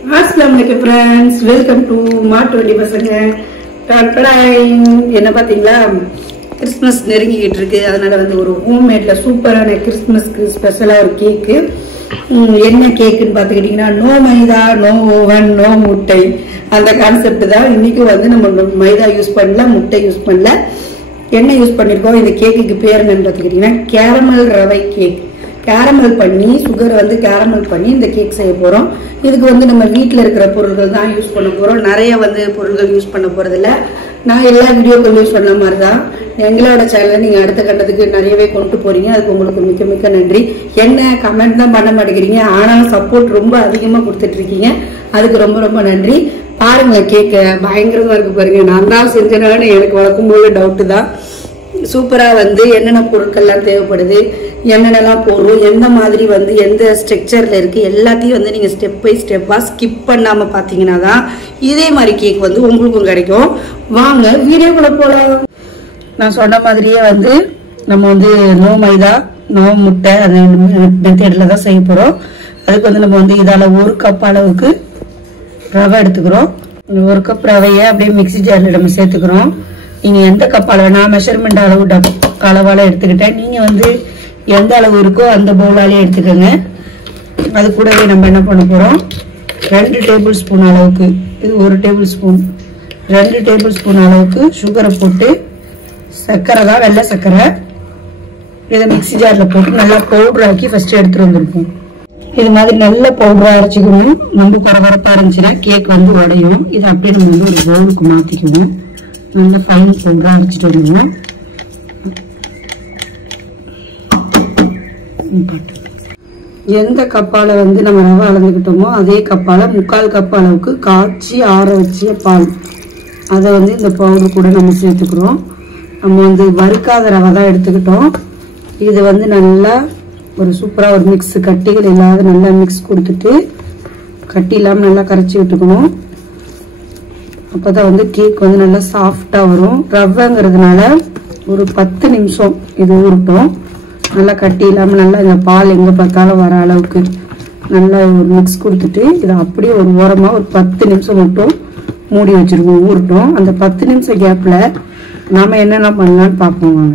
Assalamualaikum friends, welcome to மாட்டுவண்டி பசங்க. என்ன பாத்தீங்களா, கிறிஸ்மஸ் நெருங்கிட்டு இருக்கு. அதனால வந்து ஒரு ஹோம்மேட்ல சூப்பரான கிறிஸ்மஸ்க்கு ஸ்பெஷலா ஒரு கேக்கு. என்ன கேக்குன்னு பாத்துக்கிட்டீங்கன்னா, நோ மைதா, நோ ஓவன், நோ முட்டை, அந்த கான்செப்ட் தான். இன்னைக்கு வந்து நம்ம மைதா யூஸ் பண்ணல, முட்டை யூஸ் பண்ணல, என்ன யூஸ் பண்ணிருக்கோம். இந்த கேக்குக்கு பேர் என்னன்னு பாத்துக்கிட்டீங்கன்னா கேரமல் ரவை கேக். கேரமல் பண்ணி, சுகரை வந்து கேரமல் பண்ணி இந்த கேக் செய்ய போறோம். இதுக்கு வந்து நம்ம வீட்டில் இருக்கிற பொருட்கள் தான் யூஸ் பண்ண போறோம். நிறைய வந்து பொருட்கள் யூஸ் பண்ண போறது இல்லை. நான் எல்லா வீடியோக்கள் யூஸ் பண்ண மாதிரி தான். எங்களோட சேனலை நீங்க அடுத்த கட்டத்துக்கு நிறையவே கொண்டு போறீங்க. அதுக்கு உங்களுக்கு மிக்க மிக்க நன்றி. என்ன கமெண்ட் தான் பண்ண மாட்டேங்கிறீங்க, ஆனாலும் சப்போர்ட் ரொம்ப அதிகமா கொடுத்துட்டு இருக்கீங்க. அதுக்கு ரொம்ப ரொம்ப நன்றி. பாருங்க, கேக்க பயங்கரமா இருக்கு பாருங்க. நான் தான் செஞ்சேன்னு எனக்கு வளர்க்கும் போது டவுட் தான். சூப்பரா வந்து என்னென்ன பொருட்கள்லாம் தேவைப்படுது, என்னென்னலாம் போடுறோம், எந்த மாதிரி வந்து எந்த ஸ்ட்ரக்சர்ல இருக்கு, எல்லாத்தையும் வந்து நீங்க ஸ்டெப் பை ஸ்டெப்பா ஸ்கிப் பண்ணாம பாத்தீங்கன்னா தான் இதே மாதிரி கேக் வந்து உங்களுக்கும் கிடைக்கும். வாங்க வீடியோக்குள்ள போலாம். நான் சொன்ன மாதிரியே வந்து நம்ம வந்து நோ மைதா, நோ முட்டை, அந்த மெத்தட்ல தான் செய்ய போறோம். அதுக்கு வந்து நம்ம வந்து இதால 1 கப் அளவுக்கு ரவை எடுத்துக்கிறோம். 1 கப் ரவையை அப்படியே மிக்ஸி ஜார்ல நம்ம சேர்த்துக்கிறோம். நீங்க எந்த கப் அளவு, நான் மெஷர்மெண்ட் அளவால எடுத்துக்கிட்டேன். நீங்க வந்து எந்த அளவு இருக்கோ அந்த பவுலாலே எடுத்துக்கோங்க. அது கூடவே நம்ம என்ன பண்ண போறோம், 2 டேபிள் ஸ்பூன் அளவுக்கு, இது 1 டேபிள் ஸ்பூன், 2 டேபிள் ஸ்பூன் அளவுக்கு சுகரை போட்டு, சர்க்கரை தான், வெள்ளை சர்க்கரை, இதை மிக்ஸி ஜார்ல போட்டு நல்லா பவுடர் ஆக்கி ஃபர்ஸ்ட் எடுத்துட்டு வந்துருப்போம். இது மாதிரி நல்ல பவுடரா அரைச்சிக்கணும். ரொம்ப பரபரப்பா இருந்துச்சுன்னா கேக் வந்து உடையும். இது அப்படியே நம்ம வந்து ஒரு பவுலுக்கு மாத்திக்கணும். நல்ல ஃபைன் பவுடரா அரைச்சிட்டு வரணும். எந்த கப்பால வந்து நம்ம ரவை அளந்துக்கிட்டோமோ அதே கப்பால 3/4 கப் அளவுக்கு காய்ச்சி ஆற வச்சிய பால், அதை வந்து இந்த பவுடர் கூட நம்ம சேர்த்துக்கிறோம். நம்ம வந்து வறுக்காத ரவை தான் எடுத்துக்கிட்டோம். இது வந்து நல்லா ஒரு சூப்பரா ஒரு மிக்ஸ், கட்டிகள் இல்லாத நல்லா மிக்ஸ் கொடுத்துட்டு, கட்டி இல்லாம நல்லா கரைச்சி விட்டுக்கணும். அப்பதான் வந்து கேக் வந்து நல்லா சாஃப்டா வரும். ரவைங்கிறதுனால ஒரு 10 நிமிஷம் இது ஊறட்டும். நல்லா கட்டி இல்லாம நல்லா இந்த பால் எங்க பார்த்தாலும் வர அளவுக்கு நல்லா ஒரு மிக்ஸ் கொடுத்துட்டு, இதை அப்படியே ஒரு ஓரமா ஒரு 10 நிமிஷம் மட்டும் மூடி வச்சிருக்கோம், ஊறட்டும். அந்த 10 நிமிஷம் கேப்ல நாம என்னென்ன பண்ணலாம்னு பார்ப்போம்.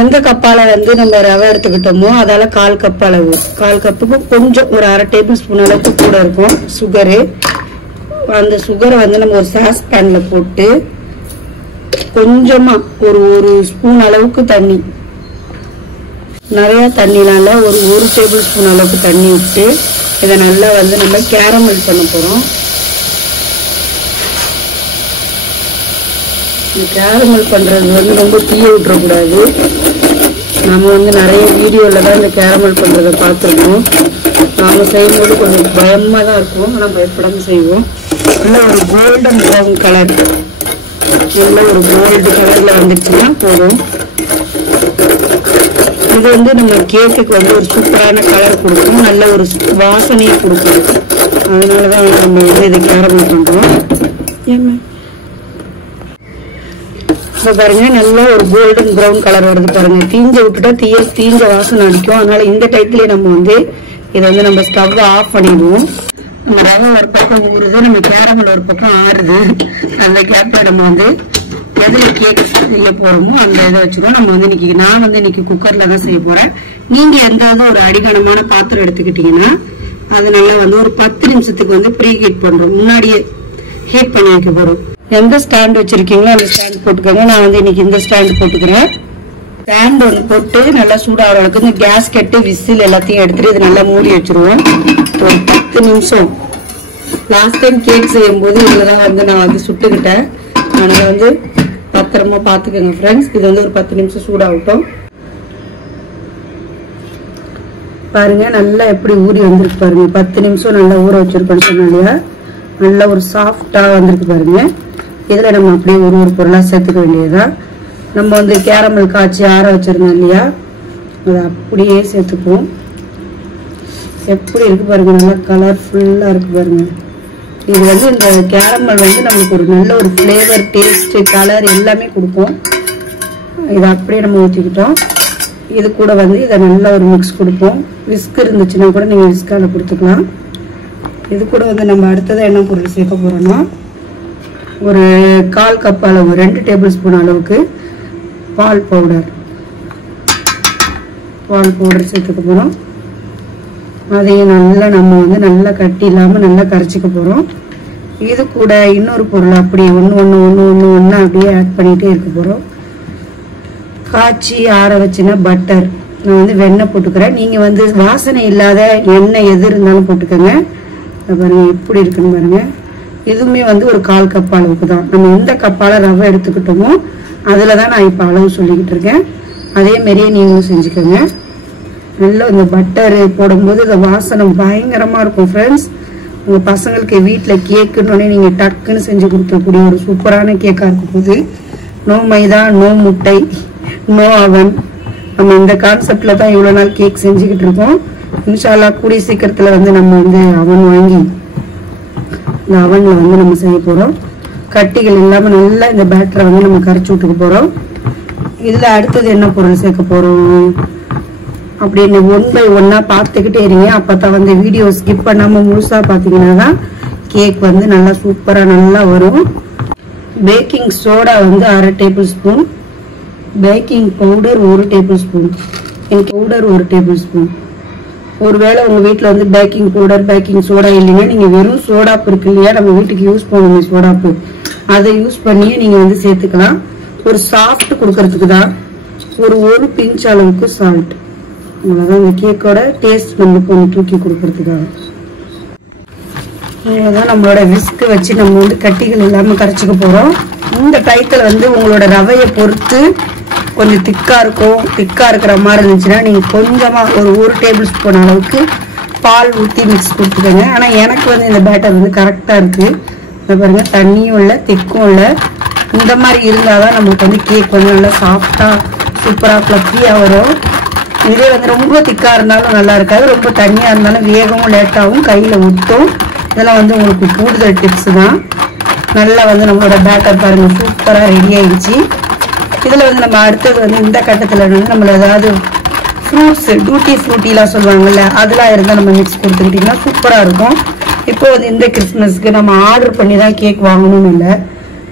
எந்த கப்பால வந்து நம்ம ரவை எடுத்துக்கிட்டோமோ அதால 1/4 கப் அளவு, 1/4 கப்புக்கு கொஞ்சம் ஒரு 1/2 டேபிள் ஸ்பூன் அளவுக்கு கூட இருக்கும் சுகரு. அந்த சுகரை வந்து நம்ம ஒரு சாஸ் பேன்ல போட்டு கொஞ்சமா ஒரு ஸ்பூன் அளவுக்கு தண்ணி, நிறைய தண்ணினால ஒரு டேபிள் ஸ்பூன் அளவுக்கு தண்ணி விட்டு இதை நல்லா வந்து நம்ம கேரமல் பண்ண போறோம். கேரமல் பண்றது வந்து ரொம்ப தீய விட்டுறக்கூடாது. நம்ம வந்து நிறைய வீடியோல தான் இந்த கேரமல் பண்றதை பார்த்துருக்கோம். நாம செய்யும்போது கொஞ்சம் பயமா தான் இருக்கும், ஆனா பயப்படாம செய்வோம். நல்ல ஒரு கோல்டன் ப்ரௌன் கலர், நல்ல ஒரு கோல்டு கலர்ல வந்துச்சுன்னா போதும். இது வந்து நம்ம கேக்குக்கு வந்து ஒரு சூப்பரான கலர் கொடுக்கும், நல்ல ஒரு வாசனையை கொடுக்கும். அதனாலதான் நம்ம வந்து இதை கேரமல் பண்றோம். பாருங்க, நல்ல ஒரு கோல்டன் ப்ரௌன் கலர் வருது பாருங்க. தீஞ்ச விட்டுட்டா தீஞ்ச வாசனை அடிக்கும். அதனால இந்த டைப்லயே நம்ம வந்து இதை வந்து நம்ம ஸ்டவ் ஆஃப் பண்ணிடுவோம். நம்ம ரவை ஒரு பக்கம் ஊறுது, நம்ம கேரமல் ஒரு பக்கம் ஆறுது. அந்த கேப்ல நம்ம வந்து எதுல கேக் செய்ய போறோமோ அந்த இதை வச்சுக்கோம். நம்ம வந்து நான் வந்து இன்னைக்கு குக்கர்ல தான் செய்ய போறேன். நீங்க எந்த ஒரு அடிகனமான பாத்திரம் எடுத்துக்கிட்டீங்கன்னா அது நல்லா வந்து ஒரு 10 நிமிஷத்துக்கு வந்து ப்ரீ ஹீட் பண்றோம், முன்னாடியே ஹீட் பண்ணி வைக்க போறோம். எந்த ஸ்டாண்ட் வச்சிருக்கீங்களோ அந்த ஸ்டாண்ட் போட்டுக்கோங்க. நான் வந்து இன்னைக்கு இந்த ஸ்டாண்ட் போட்டுக்கிறேன். ஸ்டாண்ட் ஒன்று போட்டு நல்லா சூடாகிற அளவுக்கு இந்த கேஸ் கட்டு, விசில் எல்லாத்தையும் எடுத்துட்டு இது நல்லா மூடி வச்சிருவோம் ஒரு 10 நிமிஷம். லாஸ்ட் டைம் கேக் செய்யும் போது இதுலதான் வந்து நான் வந்து சுட்டுக்கிட்டேன். அதனால வந்து பத்திரமா பாத்துக்கோங்க ஃப்ரெண்ட்ஸ். இது வந்து ஒரு 10 நிமிஷம் சூடாகட்டும். பாருங்க, நல்லா எப்படி ஊறி வந்திருக்கு பாருங்க. 10 நிமிஷம் நல்லா ஊற வச்சிருக்கோன்னு சொன்னாலையா, நல்லா ஒரு சாஃப்டா வந்திருக்கு பாருங்க. இதுல நம்ம அப்படியே ஒரு பொருளா சேர்த்துக்க வேண்டியதுதான். நம்ம வந்து கேரமல் காய்ச்சி ஆற வச்சிருந்தோம் இல்லையா, அதை அப்படியே சேர்த்துப்போம். எப்படி இருக்கு பாருங்க, நல்லா கலர்ஃபுல்லா இருக்கு பாருங்க. இது வந்து இந்த கேரமல் வந்து நமக்கு ஒரு நல்ல ஒரு ஃபிளேவர், டேஸ்ட், கலர் எல்லாமே கொடுக்கும். இதை அப்படியே நம்ம ஊற்றிக்கிட்டோம். இது கூட வந்து இதை நல்லா ஒரு மிக்ஸ் கொடுப்போம். விஸ்க் இருந்துச்சுன்னா கூட நீங்கள் விஸ்கால கொடுத்துக்கலாம். இது கூட வந்து நம்ம அடுத்ததாக என்ன பொருள் சேர்க்க போகிறோம்னா ஒரு 1/4 கப் அளவு 2 டேபிள் ஸ்பூன் அளவுக்கு பால் பவுடர் சேர்த்துக்க போகிறோம். அதையும் நல்லா நம்ம வந்து நல்லா கட்டி இல்லாமல் நல்லா கரைச்சிக்க போகிறோம். இது கூட இன்னொரு பொருள் அப்படியே ஒன்று அப்படியே ஆட் பண்ணிகிட்டே இருக்க போகிறோம். காய்ச்சி ஆற வச்சுன்னா பட்டர், நான் வந்து வெண்ணெய் போட்டுக்கிறேன். நீங்கள் வந்து வாசனை இல்லாத எண்ணெய் எது இருந்தாலும் போட்டுக்கோங்க. பாருங்க எப்படி இருக்குன்னு பாருங்க. இதுவுமே வந்து ஒரு 1/4 கப் அளவுக்கு தான். நம்ம எந்த கப்பால் ரவை எடுத்துக்கிட்டோமோ அதில் தான் நான் இப்போ அளவு சொல்லிக்கிட்டு இருக்கேன். அதே மாதிரியே நீங்களும் செஞ்சுக்கோங்க. நல்லா இந்த பட்டர் போடும்போது இந்த வாசனை பயங்கரமாக இருக்கும் ஃப்ரெண்ட்ஸ். உங்கள் பசங்களுக்கு வீட்டில் கேக்குன்னொடனே நீங்கள் டக்குன்னு செஞ்சு கொடுக்கக்கூடிய ஒரு சூப்பரான கேக்காக இருக்கும் போது. நோ மைதா, நோ முட்டை, நோ அவன். நம்ம இந்த கான்செப்டில் தான் இவ்வளோ நாள் கேக் செஞ்சுக்கிட்டு இருக்கோம். இன்ஷா அல்லாஹ் கூடிய சீக்கிரத்தில் வந்து நம்ம வந்து அவன் வாங்கி இந்த அவனில் வந்து நம்ம செய்ய போகிறோம். கட்டிகள் இல்லாமல் நல்லா இந்த பேட்டரை வந்து நம்ம கரைச்சி விட்டுக்க போகிறோம். இதில் அடுத்தது என்ன பொருள் சேர்க்க போகிறோம் அப்படின்னு 1 by 1 பார்த்துக்கிட்டே இருங்க. அப்போ தான் வந்து வீடியோ ஸ்கிப் பண்ணாமல் முழுசாக பார்த்தீங்கன்னா தான் கேக் வந்து நல்லா சூப்பராக நல்லா வரும். பேக்கிங் சோடா வந்து 1/2 table spoon, baking powder 1 table spoon, powder 1 table spoon. ஒருவேளை உங்கள் வீட்டில் வந்து பேக்கிங் பவுடர் பேக்கிங் சோடா இல்லைன்னா நீங்கள் வெறும் சோடாப்பு இருக்கு இல்லையா, நம்ம வீட்டுக்கு யூஸ் பண்ணுவோம் சோடாப்பு, அதை யூஸ் பண்ணியே நீங்கள் வந்து சேர்த்துக்கலாம். ஒரு சாஃப்ட் கொடுக்கறதுக்கு தான். ஒரு பிஞ்ச் அளவுக்கு சால்ட், அவ்வளோதான். இந்த கேக்கோட டேஸ்ட் நம்ம கொஞ்சம் தூக்கி கொடுக்கறதுக்காக. இவ்வளோதான். நம்மளோட விஸ்க் வச்சு நம்ம வந்து கட்டிகள் இல்லாமல் கரைச்சிக்க போகிறோம். இந்த டயத்தில் வந்து உங்களோட ரவையை பொறுத்து கொஞ்சம் திக்காக இருக்கும். திக்காக இருக்கிற மாதிரி இருந்துச்சுன்னா நீங்கள் கொஞ்சமாக ஒரு டேபிள் ஸ்பூன் அளவுக்கு பால் ஊற்றி மிக்ஸ் கொடுத்துக்கோங்க. ஆனால் எனக்கு வந்து இந்த பேட்டர் வந்து கரெக்டாக இருக்குது. இதை பாருங்கள், தண்ணியும் இல்லை திக்கும் இல்லை. இந்த மாதிரி இருந்தால் தான் நம்மளுக்கு வந்து கேக் வந்து நல்லா சாஃப்டாக சூப்பராக ஃப்ளஃபியாக வரும். இதே வந்து ரொம்ப திக்காக இருந்தாலும் நல்லா இருக்காது, ரொம்ப தண்ணியாக இருந்தாலும் வேகவும் லேட்டாகவும் கையில் ஊற்றும். இதெல்லாம் வந்து உங்களுக்கு கூடுதல் டிப்ஸ் தான். நல்லா வந்து நம்மளோட பேட்டர் பாருங்கள் சூப்பராக ரெடி ஆகிடுச்சு. இதில் வந்து நம்ம அடுத்தது வந்து இந்த கட்டத்தில் வந்து நம்மள ஏதாவது ஃப்ரூட்ஸு டூட்டி ஃப்ரூட்டிலாம் சொல்லுவாங்கல்ல, அதெல்லாம் இருந்தால் நம்ம மிக்ஸ் கொடுத்துக்கிட்டிங்கன்னா சூப்பராக இருக்கும். இப்போ வந்து இந்த கிறிஸ்மஸ்க்கு நம்ம ஆர்டர் பண்ணி தான் கேக் வாங்கணும்னு இல்லை.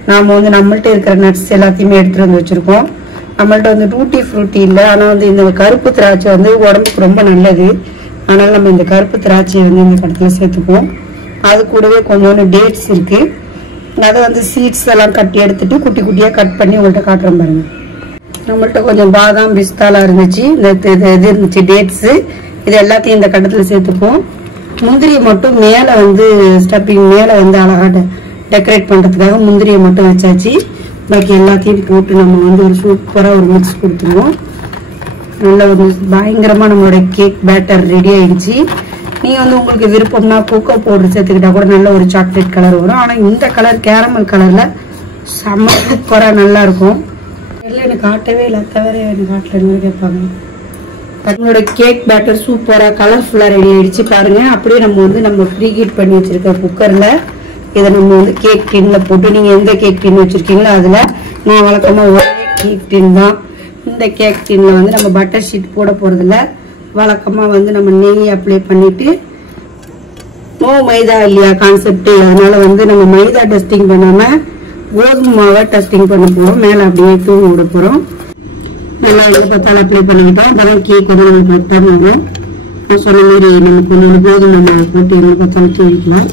நாம் வந்து நம்மள்ட்ட இருக்கிற நட்ஸ் எல்லாத்தையுமே எடுத்துகிட்டு வந்து வச்சுருக்கோம். நம்மள்ட்ட வந்து டூட்டி ஃப்ரூட்டி இல்லை. ஆனால் வந்து இந்த கருப்பு திராட்சை வந்து உடம்புக்கு ரொம்ப நல்லது. அதனால் நம்ம இந்த கருப்பு திராட்சையை வந்து இந்த கடத்தில் சேர்த்துப்போம். அது கூடவே கொஞ்சோண்டு டேட்ஸ் இருக்குது. அதை வந்து சீட்ஸ் எல்லாம் கட்டி எடுத்துட்டு குட்டி குட்டியாக கட் பண்ணி உங்கள்கிட்ட காட்டுறேன் பாருங்க. நம்மள்ட்ட கொஞ்சம் பாதாம் பிஸ்தாலாம் இருந்துச்சு, இந்த இது இருந்துச்சு டேட்ஸு. இது எல்லாத்தையும் இந்த கட்டத்தில் சேர்த்துப்போம். முந்திரியை மட்டும் மேலே வந்து ஸ்டப்பிங் மேலே வந்து அழகாக டெக்கரேட் பண்ணுறதுக்காக முந்திரியை மட்டும் வச்சாச்சு. பாக்கி எல்லாத்தையும் போட்டு நம்ம வந்து ஒரு சூப்பராக ஒரு மிக்ஸ் கொடுத்துருவோம். நல்லா ஒரு பயங்கரமாக நம்மளோட கேக் பேட்டர் ரெடி ஆகிடுச்சு. நீங்கள் வந்து உங்களுக்கு விருப்பம்னா கோகோ பவுடர் சேர்த்துக்கிட்டா கூட நல்ல ஒரு சாக்லேட் கலர் வரும். ஆனால் இந்த கலர் கேரமல் கலரில் செம்ம சூப்பராக நல்லாயிருக்கும். இல்லை எனக்கு காட்டவே இல்லை, தவிர எனக்கு காட்டலன்னு கேட்பாங்க. நம்மளோட கேக் பேட்டர் சூப்பராக கலர்ஃபுல்லாக ரெடி ஆகிடுச்சு பாருங்கள். அப்படியே நம்ம வந்து நம்ம ப்ரீ ஹீட் பண்ணி வச்சுருக்க குக்கரில் இதை நம்ம வந்து கேக் டின்னில் போட்டு, நீங்கள் எந்த கேக் டின் வச்சுருக்கீங்களோ அதில், நான் வழக்கமாக ஒரே கேக் டின் தான். இந்த கேக் டின்னில் வந்து நம்ம பட்டர் ஷீட் போட போகிறதில்ல. வழக்கமாக வந்து நம்ம நெய் அப்ளை பண்ணிவிட்டு, நோ மைதா இல்லையா கான்செப்ட், அதனால் வந்து நம்ம மைதா டெஸ்டிங் பண்ணாமல் கோதுமை மாவை டெஸ்டிங் பண்ண போகிறோம். மேலே அப்படியே தூவி விட போகிறோம். நல்லா எங்கே பார்த்தாலும் அப்ளை பண்ணிக்கிட்டோம். அப்போதான் கேக் வந்து நம்ம கரெக்டாக வரும். நான் சொன்ன மாதிரி நம்ம கொஞ்சம் கோதுமை மாவை போட்டு எங்கே பார்த்தாலும் தூவிக்கலாம்.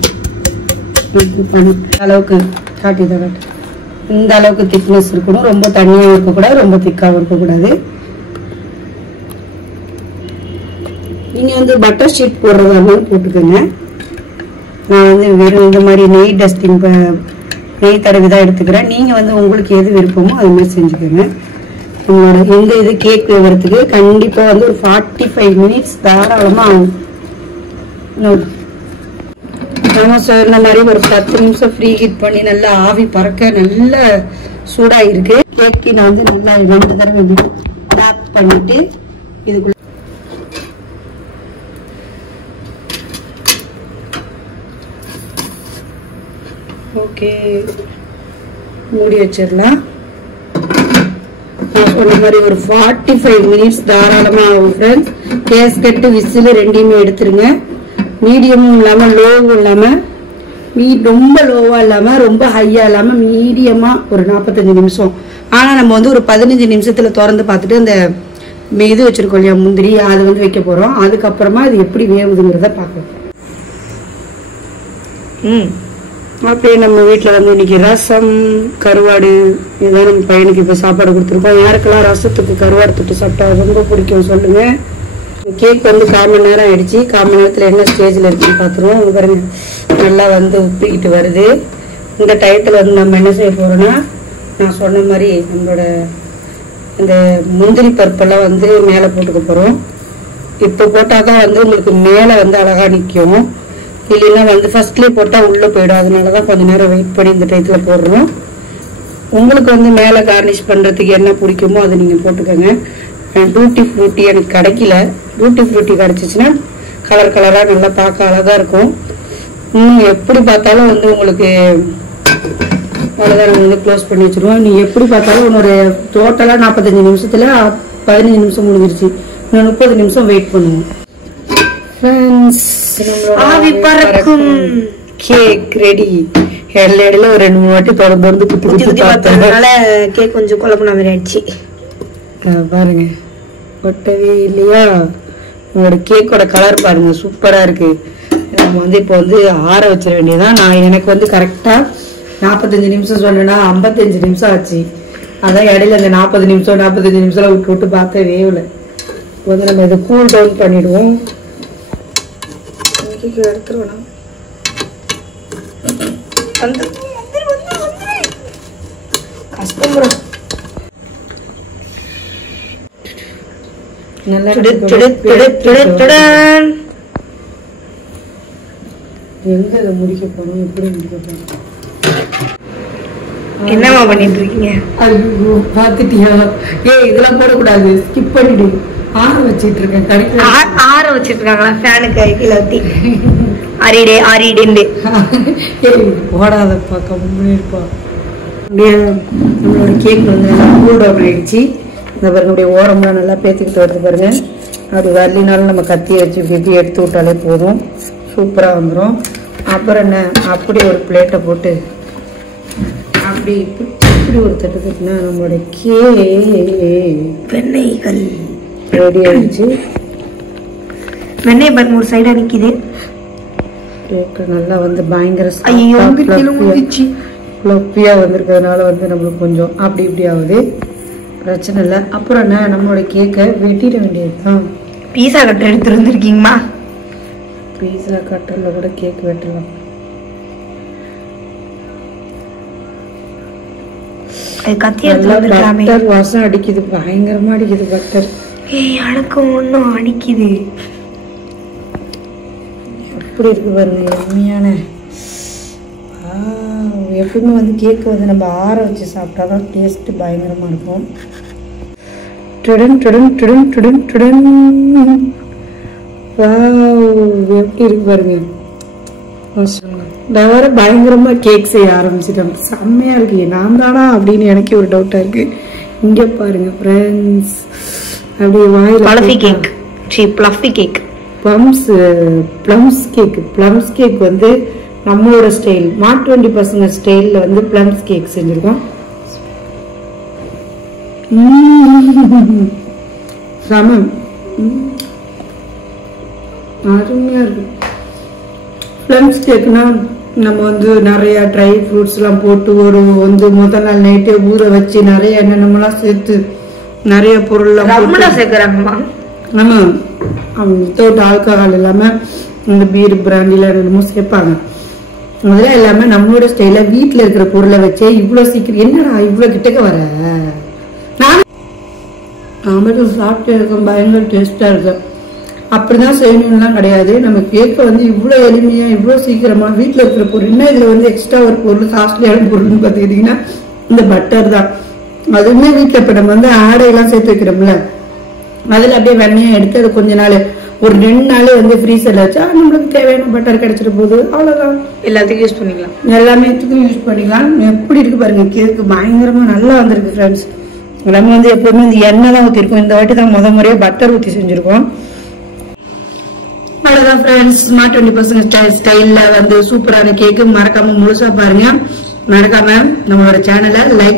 அளவுக்கு காட்டி தான் காட்டு. இந்த அளவுக்கு திக்னஸ் இருக்கணும். ரொம்ப தண்ணியாகவும் இருக்கக்கூடாது, ரொம்ப திக்காகவும் இருக்கக்கூடாது. நீங்கள் வந்து பட்டர் ஷீட் போடுறதா இருந்தாலும் போட்டுக்கோங்க. நான் வந்து வெறும் இந்த மாதிரி நெய் டஸ்டிங் நெய் தடவி தான் எடுத்துக்கிறேன். நீங்கள் வந்து உங்களுக்கு எது விருப்பமோ அது மாதிரி செஞ்சுக்கோங்க. உங்களோட இந்த இது கேக் வேகிறதுக்கு கண்டிப்பாக வந்து ஒரு 45 மினிட்ஸ் தாராளமாக ஆகும். நம்ம சொன்ன மாதிரி ஒரு 10 நிமிஷம் ஃப்ரீ ஹீட் பண்ணி நல்லா ஆவி பறக்க நல்ல சூடாக இருக்கு. கேக்கு நான் வந்து நல்லா 2 தடவை டேப் பண்ணிட்டு இதுக்குள்ள ஓகே மூடி வச்சிடலாம். சொன்ன மாதிரி ஒரு 45 மினிட்ஸ் தாராளமா ஆகும் ஃப்ரெண்ட்ஸ். கேஸ்கெட்டு விசில் ரெண்டையுமே எடுத்துருங்க. மீடியமும் இல்லாம லோவும் இல்லாம, ரொம்ப லோவா இல்லாம ரொம்ப ஹையா இல்லாம மீடியமா ஒரு 45 நிமிஷம். ஆனா நம்ம வந்து ஒரு 15 நிமிஷத்துல திறந்து பார்த்துட்டு அந்த இது வச்சிருக்கோம் இல்லையா முந்திரி, அது வந்து வைக்க போறோம். அதுக்கப்புறமா இது எப்படி வேவுதுங்கிறத பார்க்கலாம். அப்படியே நம்ம வீட்டில் வந்து இன்னைக்கு ரசம் கருவாடு இதுதான் நம்ம பையனுக்கு இப்போ சாப்பாடு கொடுத்துருக்கோம். யாருக்கெல்லாம் ரசத்துக்கு கருவாடு தொட்டு சாப்பிட்டா ரொம்ப பிடிக்கும் சொல்லுங்க. கேக் வந்து 1/4 மணி நேரம் ஆயிடுச்சு. 1/4 மணி நேரத்தில் என்ன ஸ்டேஜில் இருக்குன்னு பார்த்துருவோம். பாருங்க நல்லா வந்து உப்பிக்கிட்டு வருது. இந்த டயத்தில் வந்து நம்ம என்ன செய்ய போறோம்னா, நான் சொன்ன மாதிரி நம்மளோட இந்த முந்திரி பருப்பெல்லாம் வந்து மேலே போட்டுக்க போறோம். இப்போ போட்டாதான் வந்து உங்களுக்கு மேலே வந்து அழகா நிற்கும். இல்லைன்னா வந்து ஃபர்ஸ்ட்லேயே போட்டால் உள்ளே போயிடும். அதனாலதான் கொஞ்ச நேரம் வெயிட் பண்ணி இந்த டயத்தில் போடுறோம். உங்களுக்கு வந்து மேலே கார்னிஷ் பண்ணுறதுக்கு என்ன பிடிக்குமோ அதை நீங்கள் போட்டுக்கோங்க. டூட்டி ஃப்ரூட்டி எனக்கு கிடைக்கல. டூட்டி ஃப்ரூட்டி கிடைச்சிச்சுன்னா கலர் கலராக நல்லா பார்க்க அழகாக இருக்கும். எப்படி பார்த்தாலும் வந்து உங்களுக்கு அவ்வளோதான். நம்ம வந்து க்ளோஸ் பண்ணி வச்சுருவோம். நீ எப்படி பார்த்தாலும் ஒரு டோட்டலாக 45 நிமிஷத்துல 15 நிமிஷம் முடிஞ்சிருச்சு. இன்னும் 30 நிமிஷம் வெயிட் பண்ணுவோம். ஆவி பறக்கும் கேக் ரெடி. இடையில ஒரு 2-3 வாட்டி தொடர்ந்து குத்தி பார்த்ததுனால கேக் கொஞ்சம் குழம்புன மாதிரி ஆயிடுச்சு. பாருங்க ஒட்டவே இல்லையா? உங்களோட கேக்கோட கலர் பாருங்க சூப்பரா இருக்கு. நம்ம வந்து இப்போ வந்து ஆற வச்சிட வேண்டியதான். நான் எனக்கு வந்து கரெக்டா 45 நிமிஷம் சொன்னா 55 நிமிஷம் ஆச்சு. அதான் இடையில அந்த 40 நிமிஷம் விட்டு பார்த்தேன் வேவல. வந்து நம்ம இதை கூல் டவுன் பண்ணிடுவோம். எடுத்துருவோம். கஷ்டம் எங்க முடிக்க போறோம், எப்படி முடிக்க போறோம், என்னமா பண்ணிட்டு இருக்கீங்க? பாத்துட்டியா? இதெல்லாம் போடக்கூடாது, ஸ்கிப் பண்ணிடு. ஆற வச்சிட்டு இருக்கேன். கடைக்கு ஆற வச்சிட்டு இருக்காங்களா? ஃபேனுக்கு கீழே ஊத்தி ஆறிடே போடாதப்பா, கம்முன்னு இருப்பா. அப்படியே நம்மளோட கேக் வந்து கூல் டவுன் ஆயிடுச்சு. இந்த பாருங்க அப்படியே ஓரம்லாம் நல்லா பேத்திக்கிட்டு வருது பாருங்க. அது வரலினாலும் நம்ம கத்தியை வச்சு இப்படி எடுத்து விட்டாலே போதும், சூப்பராக வந்துடும். அப்புறம் என்ன, அப்படி ஒரு பிளேட்டை போட்டு அப்படி இப்படி ஒரு தட்டு தட்டுனா நம்மளோட வெண்ணெய்கள் ரெடி ஆயிடுச்சு. வெண்ணெய் பாருங்க ஒரு சைடா நிக்குது. நல்லா வந்து பயங்கர ஃப்ளப்பியா வந்திருக்கிறதுனால வந்து நம்மளுக்கு கொஞ்சம் அப்படி இப்படி ஆகுது, பிரச்சனை இல்லை. அப்புறம் என்ன, நம்மளோட கேக்கை வெட்டிட வேண்டியதுதான். பீஸா கட்டர் எடுத்துட்டு வந்திருக்கீங்களா? பீஸா கட்டர்ல கூட கேக் வெட்டலாம். பட்டர் வாசம் அடிக்குது, பயங்கரமா அடிக்குது பட்டர். எனக்கு ஒன்னும் அடிக்குது. எப்படி இருக்கு பாருங்க, எம்மையான. எப்பவுமே வந்து கேக்கு வந்து நம்ம ஆற வச்சு சாப்பிட்டாதான் டேஸ்ட் பயங்கரமா இருக்கும். எப்படி இருக்கு பாருங்க. நான் வேற பயங்கரமா கேக் செய்ய ஆரம்பிச்சிட்டேன். செம்மையா இருக்கு. நான் தானா அப்படின்னு எனக்கு ஒரு டவுட்டா இருக்கு. இங்க பாருங்க ஃப்ரெண்ட்ஸ், அப்படியே வாயில fluffy cake, fluffy cake, plums cake வந்து நம்மளோட ஸ்டைல், மாட்டு பசங்க ஸ்டைல்ல வந்து பிளம்ஸ் கேக் செஞ்சிருக்கோம். சமம் அருமையா இருக்கு. பிளம்ஸ் கேக்னா நம்ம வந்து நிறைய ட்ரை ஃப்ரூட்ஸ் எல்லாம் போட்டு ஒரு வந்து முதல் நாள் நைட்டே ஊற வச்சு நிறைய என்னென்னலாம் சேர்த்து நிறைய பொருள்லாம் சேர்க்கிறாங்கம்மா. ஆமா, வித்தவுட் ஆல்கஹால் இல்லாம இந்த பீர் பிராண்டில என்னமோ சேர்ப்பாங்க. அதெல்லாம் எல்லாமே நம்மளோட ஸ்டைல வீட்டுல இருக்கிற பொருளை வச்சே இவ்வளவு சீக்கிரம். என்னடா இவ்வளவு கிட்டக்க வர, நான் மட்டும் சாப்பிட்டு இருக்கேன், பயங்கர டேஸ்டா இருக்கு. அப்படிதான் செய்யணும்லாம் கிடையாது. நம்ம கேக்க வந்து இவ்வளவு எளிமையா இவ்வளவு சீக்கிரமா வீட்டுல இருக்கிற பொருள். என்ன இதுல வந்து எக்ஸ்ட்ரா ஒரு பொருள், காஸ்ட்லியான பொருள்னு பாத்துக்கிட்டீங்கன்னா இந்த பட்டர் தான். அதுவுமே வீட்டுல இப்ப நம்ம வந்து ஆடையெல்லாம் சேர்த்து வைக்கிறோம்ல, அதுல அப்படியே வெண்ணையா எடுத்து அது கொஞ்ச நாள் ஒரு 2 நாள் வந்து ஃப்ரீசர்ல வச்சா நம்மளுக்கு தேவையான பட்டர் கிடைச்சிட்டு போகுது. அவ்வளவுதான், எல்லாத்துக்கும் யூஸ் பண்ணிக்கலாம், எல்லாமே யூஸ் பண்ணிக்கலாம். எப்படி இருக்கு பாருங்க கேக்கு, பயங்கரமா நல்லா வந்திருக்கு ஃப்ரெண்ட்ஸ். நம்ம வந்து எப்பவுமே இந்த எண்ணெய் தான் ஊற்றிருக்கோம். இந்த வாட்டி தான் முறையா பட்டர் ஊற்றி செஞ்சிருக்கோம். அவ்வளவுதான் ஃப்ரெண்ட்ஸ், ஸ்மார்ட் 20% ஸ்டைல்ல வந்து சூப்பரான கேக்கு. மறக்காம முழுசா பாருங்க. மறக்காம நம்மளோட சேனலை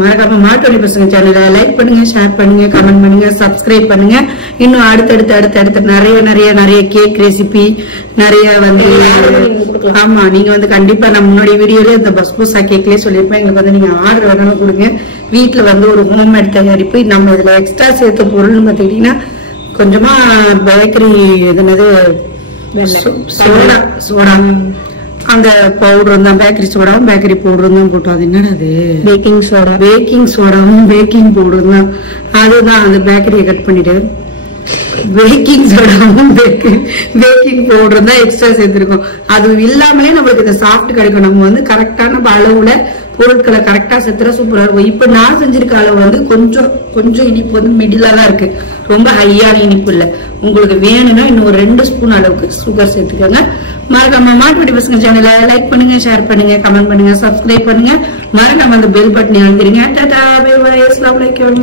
மறக்காம ஸ்மார்ட் 20% சேனலை லைக் பண்ணுங்க, ஷேர் பண்ணுங்க, கமெண்ட் பண்ணுங்க, சப்ஸ்கிரைப் பண்ணுங்க. இன்னும் அடுத்தடுத்து நிறைய கேக் ரெசிபி நிறைய வந்து ஆமா நீங்க வந்து கண்டிப்பா நம்ம முன்னாடி வீடியோல இந்த பஸ்பூசா கேக்லயே சொல்லிருப்பேன். எங்களுக்கு வந்து நீங்க ஆர்டர் வேணாலும் கொடுங்க. வீட்டுல வந்து ஒரு ஹோம்மேட் தயாரிப்பு. நம்ம இதுல எக்ஸ்ட்ரா சேர்த்த பொருள்னு பாத்துக்கிட்டீங்கன்னா கொஞ்சமா பேக்கரி எதுனது சோடா அந்த பவுடர் தான், பேக்கரி சோடாவும் பேக்கரி பவுடரும் தான் போட்டோம். அது என்னடா அது பேக்கிங் சோடாவும் பேக்கிங் பவுடர் தான். அதுதான் அந்த பேக்கரியை கட் பண்ணிட்டு பேக்கிங் சோடாவும் பேக்கிங் பவுடர் தான் எக்ஸ்ட்ரா சேர்த்திருக்கோம். அது இல்லாமலே நம்மளுக்கு இந்த சாஃப்ட் கிடைக்கும். நம்ம வந்து கரெக்டான அளவுல பொருட்களை கரெக்டா சேர்த்துற சூப்பரா இருக்கும். இப்ப நான் செஞ்சிருக்க அளவு வந்து கொஞ்சம் இனிப்பு வந்து மிடிலா தான் இருக்கு, ரொம்ப ஹையான இனிப்பு இல்ல. உங்களுக்கு வேணும்னா இன்னும் ஒரு 2 ஸ்பூன் அளவுக்கு சுகர் சேர்த்துக்கோங்க. மறக்காம ஸ்மார்ட் 20% சேனலை லைக் பண்ணுங்க, ஷேர் பண்ணுங்க, கமெண்ட் பண்ணுங்க, சப்ஸ்கிரைப் பண்ணுங்க. மறக்காம அந்த பெல் பட்டனை அழுத்திடுங்க. டாடா பை பை, அஸ்ஸலாமு அலைக்கும்.